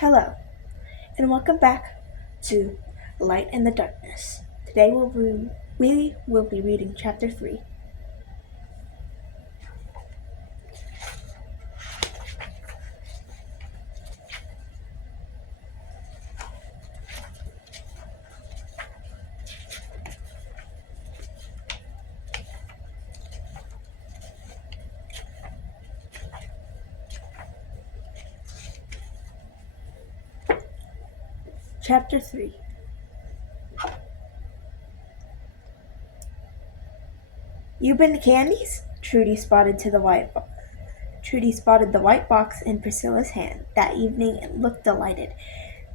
Hello, and welcome back to Light in the Darkness. Today we will be reading Chapter 3. Chapter 3. You been to Candy's? Trudy spotted the white box in Priscilla's hand that evening and looked delighted.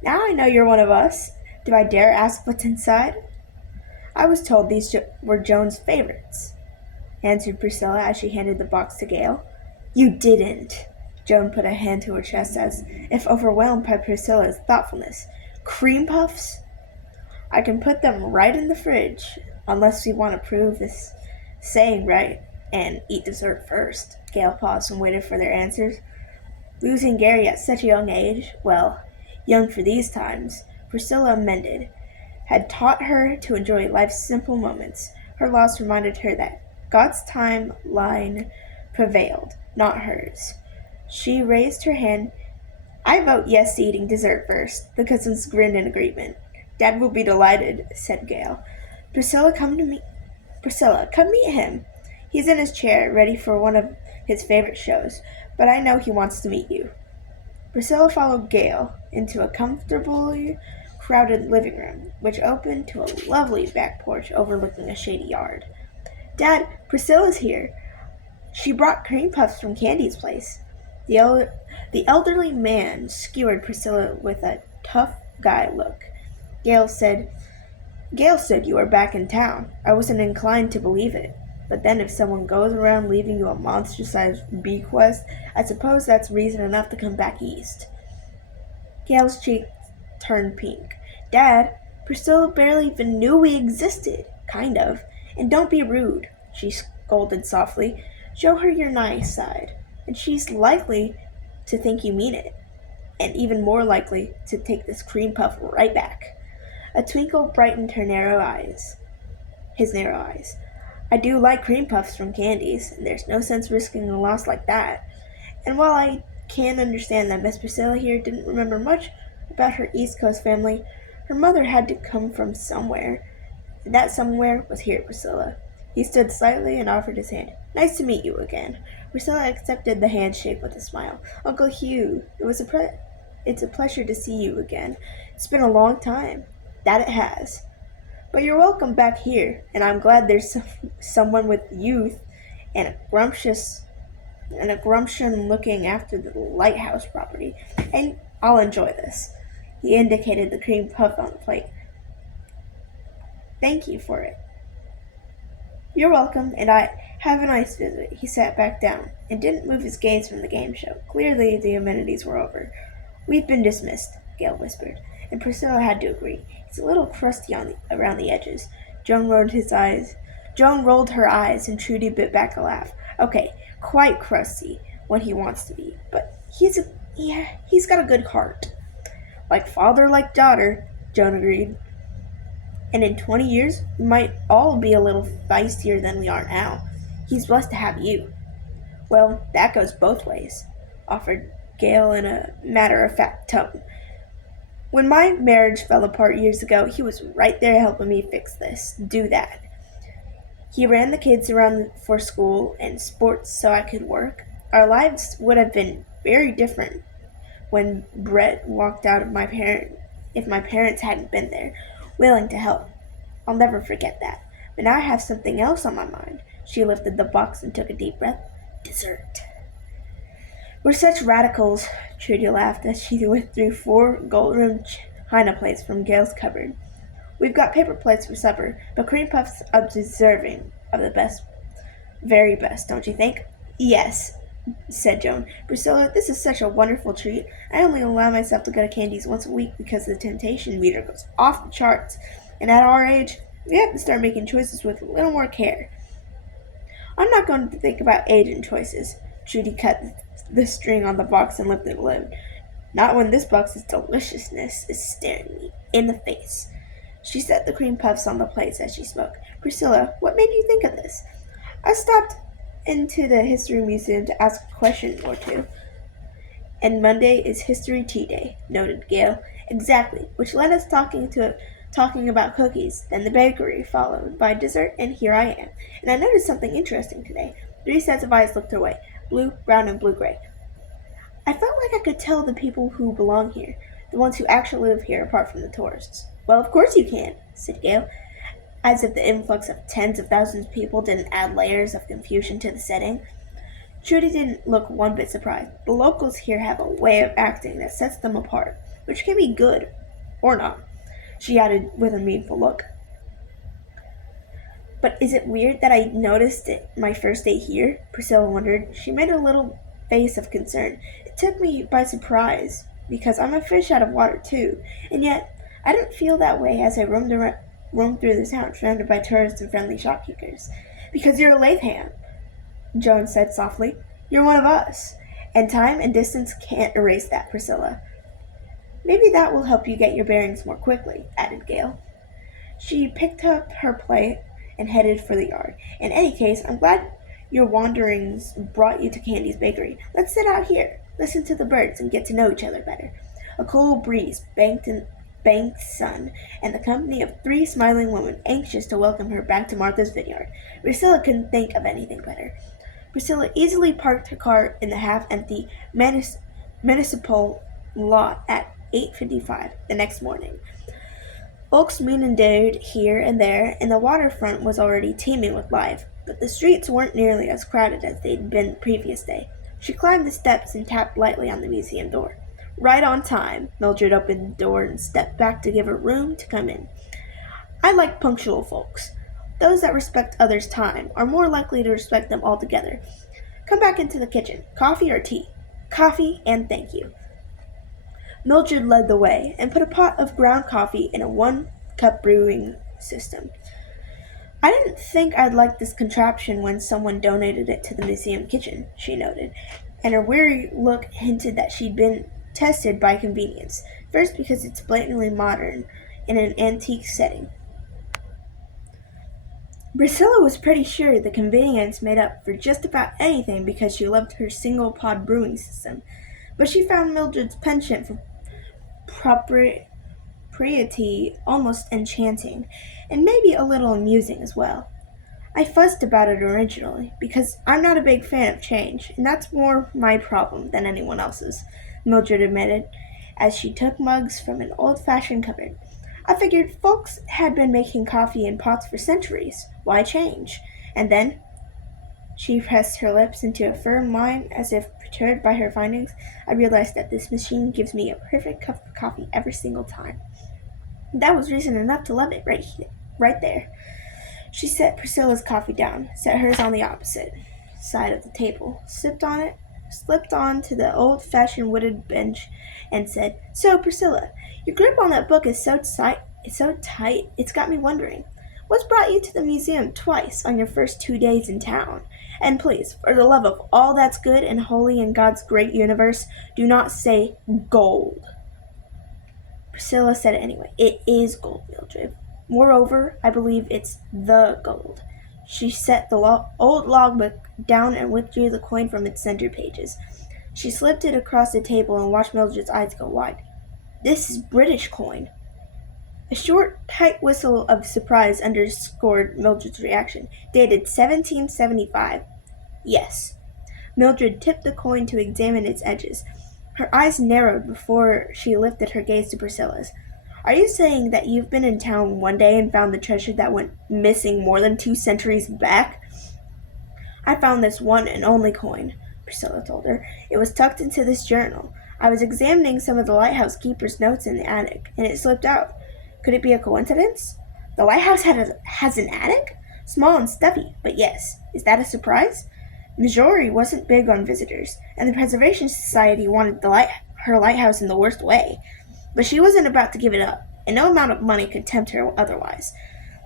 Now I know you're one of us. Do I dare ask what's inside? I was told these were Joan's favorites, answered Priscilla as she handed the box to Gale. You didn't. Joan put a hand to her chest as if overwhelmed by Priscilla's thoughtfulness. Cream puffs? I can put them right in the fridge, unless we want to prove this saying right and eat dessert first. Gale paused and waited for their answers. Losing Gary at such a young age, well, young for these times, Priscilla amended, had taught her to enjoy life's simple moments. Her loss reminded her that God's timeline prevailed, not hers. She raised her hand. I vote yes to eating dessert first. The cousins grinned in agreement. Dad will be delighted, said Gale. Priscilla, come meet him. He's in his chair, ready for one of his favorite shows, but I know he wants to meet you. Priscilla followed Gale into a comfortably crowded living room, which opened to a lovely back porch overlooking a shady yard. Dad, Priscilla's here. She brought cream puffs from Candy's place. The elderly man skewered Priscilla with a tough guy look. Gale said, Gale said you were back in town. I wasn't inclined to believe it. But then if someone goes around leaving you a monster-sized bequest, I suppose that's reason enough to come back east. Gale's cheek turned pink. Dad, Priscilla barely even knew we existed. Kind of. And don't be rude, she scolded softly. Show her your nice side, and she's likely to think you mean it, and even more likely to take this cream puff right back. A twinkle brightened his narrow eyes. I do like cream puffs from Candy's, and there's no sense risking a loss like that. And while I can understand that Miss Priscilla here didn't remember much about her East Coast family, her mother had to come from somewhere, and that somewhere was here, Priscilla. He stood slightly and offered his hand. Nice to meet you again. Priscilla accepted the handshake with a smile. Uncle Hugh, it's a pleasure to see you again. It's been a long time. That it has. But you're welcome back here, and I'm glad there's someone with youth and a gumption looking after the lighthouse property, and I'll enjoy this. He indicated the cream puff on the plate. Thank you for it. You're welcome, and I have a nice visit. He sat back down and didn't move his gaze from the game show. Clearly, the amenities were over. We've been dismissed, Gale whispered, and Priscilla had to agree. He's a little crusty around the edges. Joan rolled her eyes, and Trudy bit back a laugh. Okay, quite crusty when he wants to be, but he's got a good heart. Like father, like daughter, Joan agreed. And in 20 years, we might all be a little feistier than we are now. He's blessed to have you. Well, that goes both ways, offered Gale in a matter-of-fact tone. When my marriage fell apart years ago, he was right there helping me fix this, do that. He ran the kids around for school and sports so I could work. Our lives would have been very different when Brett walked out of if my parents hadn't been there, willing to help. I'll never forget that. But now I have something else on my mind. She lifted the box and took a deep breath. Dessert. We're such radicals, Trudy laughed as she withdrew 4 gold-rimmed china plates from Gale's cupboard. We've got paper plates for supper, but cream puffs are deserving of the best, very best, don't you think? Yes, said Joan. Priscilla, this is such a wonderful treat. I only allow myself to go to Candy's once a week because the temptation meter goes off the charts. And at our age, we have to start making choices with a little more care. I'm not going to think about age and choices. Trudy cut the string on the box and lifted the lid. Not when this box's deliciousness is staring me in the face. She set the cream puffs on the plates as she spoke. Priscilla, what made you think of this? I stopped into the history museum to ask a question or two. And Monday is History Tea Day, noted Gail. Exactly, which led us talking about cookies, then the bakery, followed by dessert, and here I am. And I noticed something interesting today. 3 sets of eyes looked her way, blue, brown, and blue-gray. I felt like I could tell the people who belong here, the ones who actually live here apart from the tourists. Well, of course you can, said Gail, as if the influx of tens of thousands of people didn't add layers of confusion to the setting. Trudy didn't look one bit surprised. The locals here have a way of acting that sets them apart, which can be good or not, she added with a meaningful look. But is it weird that I noticed it my first day here? Priscilla wondered. She made a little face of concern. It took me by surprise, because I'm a fish out of water too, and yet I didn't feel that way as I roamed through the town, surrounded by tourists and friendly shopkeepers. Because you're a Latham, Jones said softly. You're one of us. And time and distance can't erase that, Priscilla. Maybe that will help you get your bearings more quickly, added Gail. She picked up her plate and headed for the yard. In any case, I'm glad your wanderings brought you to Candy's bakery. Let's sit out here, listen to the birds, and get to know each other better. A cool breeze banked sun, and the company of 3 smiling women anxious to welcome her back to Martha's Vineyard. Priscilla couldn't think of anything better. Priscilla easily parked her car in the half-empty municipal lot at 8:55 the next morning. Folks meandered here and there, and the waterfront was already teeming with life, but the streets weren't nearly as crowded as they'd been the previous day. She climbed the steps and tapped lightly on the museum door. Right on time. Mildred opened the door and stepped back to give her room to come in. I like punctual folks. Those that respect others' time are more likely to respect them altogether. Come back into the kitchen. Coffee or tea? Coffee, and thank you. Mildred led the way and put a pot of ground coffee in a 1-cup brewing system. I didn't think I'd like this contraption when someone donated it to the museum kitchen, she noted, and her weary look hinted that she'd been tested by convenience. First, because it's blatantly modern in an antique setting. Priscilla was pretty sure the convenience made up for just about anything because she loved her single-pod brewing system, but she found Mildred's penchant for propriety almost enchanting, and maybe a little amusing as well. I fussed about it originally, because I'm not a big fan of change, and that's more my problem than anyone else's, Mildred admitted, as she took mugs from an old-fashioned cupboard. I figured folks had been making coffee in pots for centuries. Why change? And then, she pressed her lips into a firm line as if perturbed by her findings, I realized that this machine gives me a perfect cup of coffee every single time. That was reason enough to love it right there. She set Priscilla's coffee down, set hers on the opposite side of the table, slipped onto the old-fashioned wooden bench, and said, So, Priscilla, your grip on that book is so tight, it's got me wondering. What's brought you to the museum twice on your first 2 days in town? And please, for the love of all that's good and holy in God's great universe, do not say gold. Priscilla said it anyway. It is gold, Mildred. Moreover, I believe it's the gold. She set the old logbook down and withdrew the coin from its center pages. She slipped it across the table and watched Mildred's eyes go wide. This is British coin. A short, tight whistle of surprise underscored Mildred's reaction. Dated 1775. Yes. Mildred tipped the coin to examine its edges. Her eyes narrowed before she lifted her gaze to Priscilla's. Are you saying that you've been in town one day and found the treasure that went missing more than 2 centuries back? I found this one and only coin, Priscilla told her. It was tucked into this journal. I was examining some of the lighthouse keeper's notes in the attic, and it slipped out. Could it be a coincidence? The lighthouse has an attic? Small and stuffy, but yes. Is that a surprise? Missouri wasn't big on visitors, and the Preservation Society wanted her lighthouse in the worst way. But she wasn't about to give it up, and no amount of money could tempt her otherwise.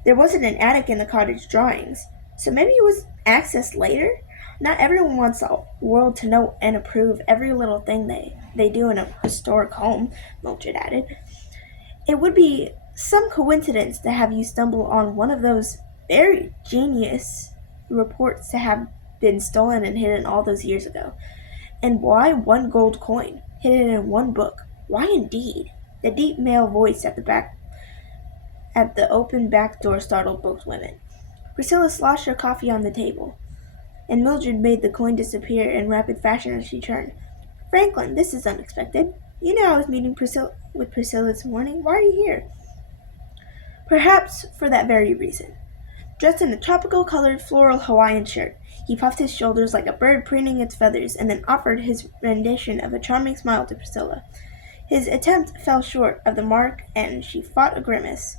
There wasn't an attic in the cottage drawings, so maybe it was accessed later? Not everyone wants the world to know and approve every little thing they they do in a historic home, Mildred added. It would be some coincidence to have you stumble on one of those very genius reports to have been stolen and hidden all those years ago. And why one gold coin, hidden in one book? Why indeed? The deep male voice at the open back door startled both women. Priscilla sloshed her coffee on the table, and Mildred made the coin disappear in rapid fashion as she turned. Franklin, this is unexpected. You know I was meeting with Priscilla this morning. Why are you here? Perhaps for that very reason. Dressed in a tropical colored floral Hawaiian shirt, he puffed his shoulders like a bird preening its feathers and then offered his rendition of a charming smile to Priscilla. His attempt fell short of the mark and she fought a grimace.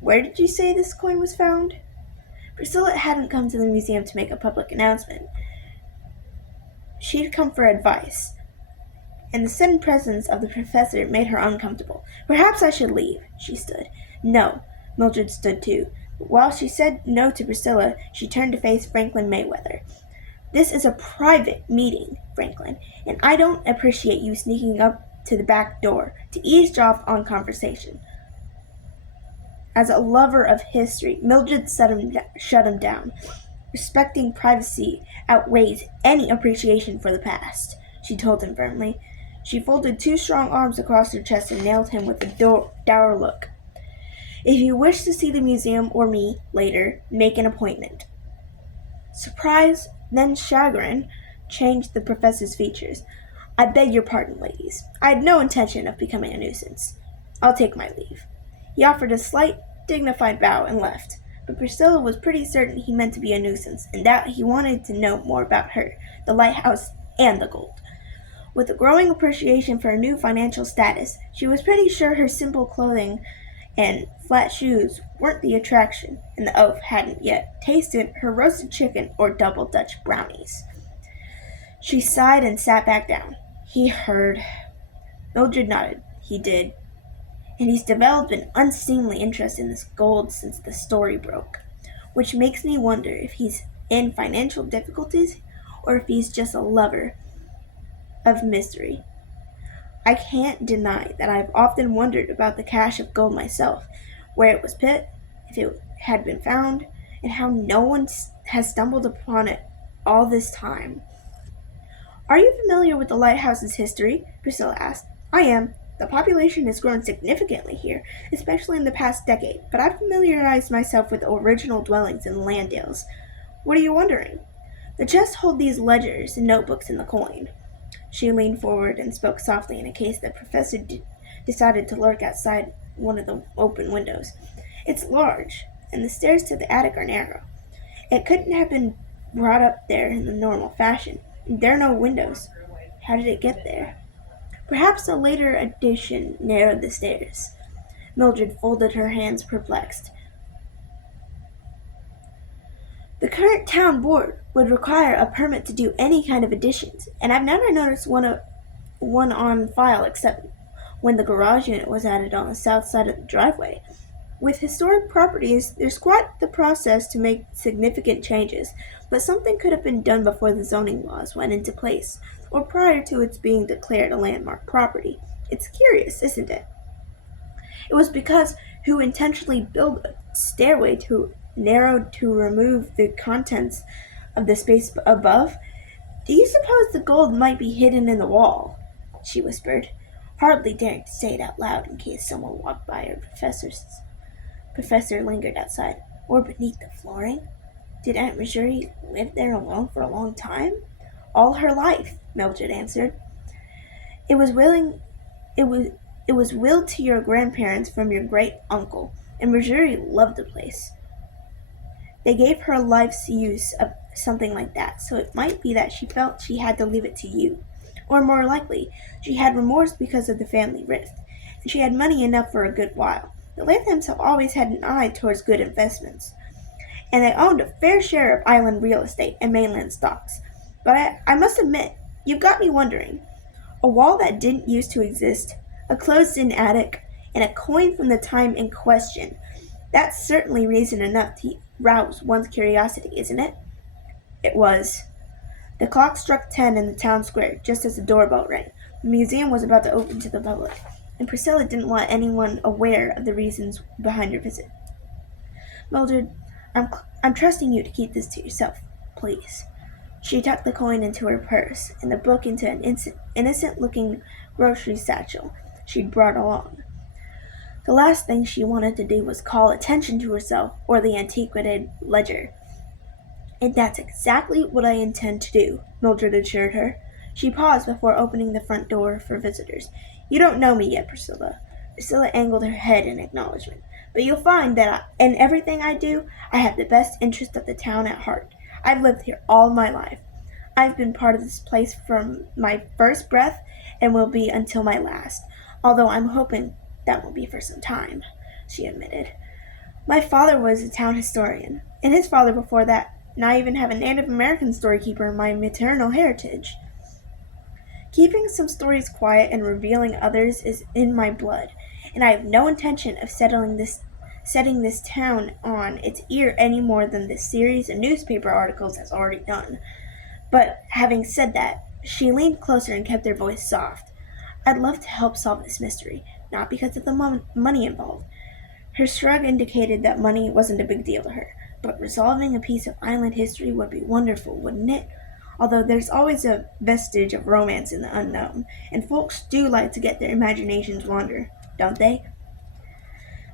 Where did you say this coin was found? Priscilla hadn't come to the museum to make a public announcement. She'd come for advice, and the sudden presence of the professor made her uncomfortable. Perhaps I should leave, she stood. No, Mildred stood too. While she said no to Priscilla, she turned to face Franklin Mayweather. This is a private meeting, Franklin, and I don't appreciate you sneaking up to the back door to eavesdrop on conversation. As a lover of history, Mildred shut him down. Respecting privacy outweighs any appreciation for the past, she told him firmly. She folded two strong arms across her chest and nailed him with a dour look. If you wish to see the museum or me later, make an appointment. Surprise, then chagrin, changed the professor's features. I beg your pardon, ladies. I had no intention of becoming a nuisance. I'll take my leave. He offered a slight, dignified bow and left, but Priscilla was pretty certain he meant to be a nuisance, and that he wanted to know more about her, the lighthouse, and the gold. With a growing appreciation for her new financial status, she was pretty sure her simple clothing and flat shoes weren't the attraction, and the oaf hadn't yet tasted her roasted chicken or double Dutch brownies. She sighed and sat back down. He heard. Mildred nodded. He did. And he's developed an unseemly interest in this gold since the story broke, which makes me wonder if he's in financial difficulties or if he's just a lover of mystery. I can't deny that I've often wondered about the cache of gold myself, where it was put, if it had been found, and how no one has stumbled upon it all this time. Are you familiar with the lighthouse's history? Priscilla asked. I am. The population has grown significantly here, especially in the past decade, but I've familiarized myself with the original dwellings in Landales. What are you wondering? The chests hold these ledgers and notebooks and the coin. She leaned forward and spoke softly in case the professor decided to lurk outside one of the open windows. It's large, and the stairs to the attic are narrow. It couldn't have been brought up there in the normal fashion. There are no windows. How did it get there? Perhaps a later addition narrowed the stairs. Mildred folded her hands, perplexed. The current town board would require a permit to do any kind of additions, and I've never noticed one on file except when the garage unit was added on the south side of the driveway. With historic properties, there's quite the process to make significant changes, but something could have been done before the zoning laws went into place, or prior to its being declared a landmark property. It's curious, isn't it? It was because who intentionally built a stairway too narrow to remove the contents of the space above? Do you suppose the gold might be hidden in the wall? She whispered, hardly daring to say it out loud in case someone walked by or Professor lingered outside. Or beneath the flooring? Did Aunt Marjorie live there alone for a long time? All her life, Mildred answered. It was willed to your grandparents from your great uncle, and Marjorie loved the place. They gave her life's use of something like that, so it might be that she felt she had to leave it to you. Or more likely, she had remorse because of the family rift, and she had money enough for a good while. The Lathams have always had an eye towards good investments, and they owned a fair share of island real estate and mainland stocks. But I must admit, you've got me wondering. A wall that didn't used to exist, a closed-in attic, and a coin from the time in question. That's certainly reason enough to rouse one's curiosity, isn't it? It was. The clock struck 10 in the town square just as the doorbell rang. The museum was about to open to the public, and Priscilla didn't want anyone aware of the reasons behind her visit. Mildred, I'm trusting you to keep this to yourself, please. She tucked the coin into her purse and the book into an innocent-looking grocery satchel she'd brought along. The last thing she wanted to do was call attention to herself or the antiquated ledger. And that's exactly what I intend to do, Mildred assured her. She paused before opening the front door for visitors. You don't know me yet, Priscilla. Priscilla angled her head in acknowledgement. But you'll find that in everything I do, I have the best interest of the town at heart. I've lived here all my life. I've been part of this place from my first breath and will be until my last, although I'm hoping that won't be for some time, she admitted. My father was a town historian, and his father before that, and I even have a Native American storykeeper in my maternal heritage. Keeping some stories quiet and revealing others is in my blood, and I have no intention of setting this town on its ear any more than this series of newspaper articles has already done. But having said that, she leaned closer and kept her voice soft. I'd love to help solve this mystery, not because of the money involved. Her shrug indicated that money wasn't a big deal to her, but resolving a piece of island history would be wonderful, wouldn't it? Although there's always a vestige of romance in the unknown, and folks do like to get their imaginations wander, don't they?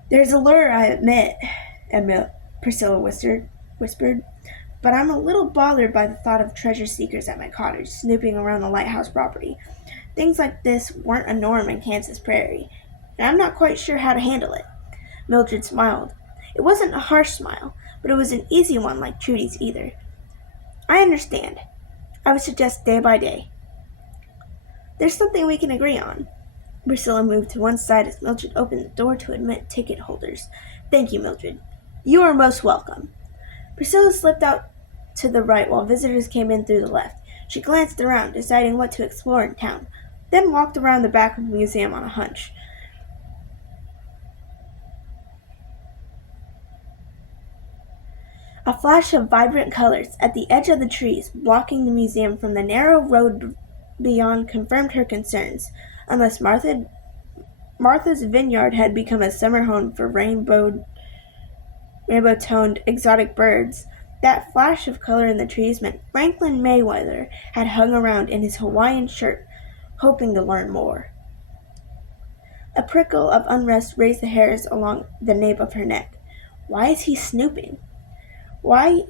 There's a lure, I admit, Priscilla whispered, but I'm a little bothered by the thought of treasure seekers at my cottage, snooping around the lighthouse property. Things like this weren't a norm in Kansas Prairie, and I'm not quite sure how to handle it. Mildred smiled. It wasn't a harsh smile, but it was an easy one like Trudy's either. I understand. I would suggest day by day. There's something we can agree on. Priscilla moved to one side as Mildred opened the door to admit ticket holders. Thank you, Mildred. You are most welcome. Priscilla slipped out to the right while visitors came in through the left. She glanced around, deciding what to explore in town, then walked around the back of the museum on a hunch. A flash of vibrant colors at the edge of the trees blocking the museum from the narrow road beyond confirmed her concerns, unless Martha's Vineyard had become a summer home for rainbow-toned exotic birds. That flash of color in the trees meant Franklin Mayweather had hung around in his Hawaiian shirt, hoping to learn more. A prickle of unrest raised the hairs along the nape of her neck. Why is he snooping? Why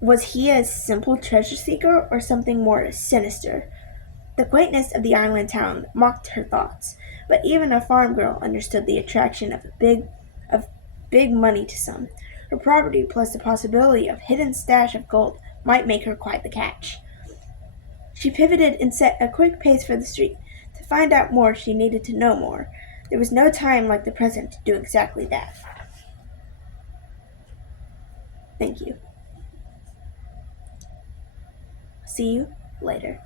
was he a simple treasure seeker or something more sinister? The quaintness of the island town mocked her thoughts, but even a farm girl understood the attraction of big money to some. Her property plus the possibility of hidden stash of gold might make her quite the catch. She pivoted and set a quick pace for the street. To find out more, she needed to know more. There was no time like the present to do exactly that. Thank you. See you later.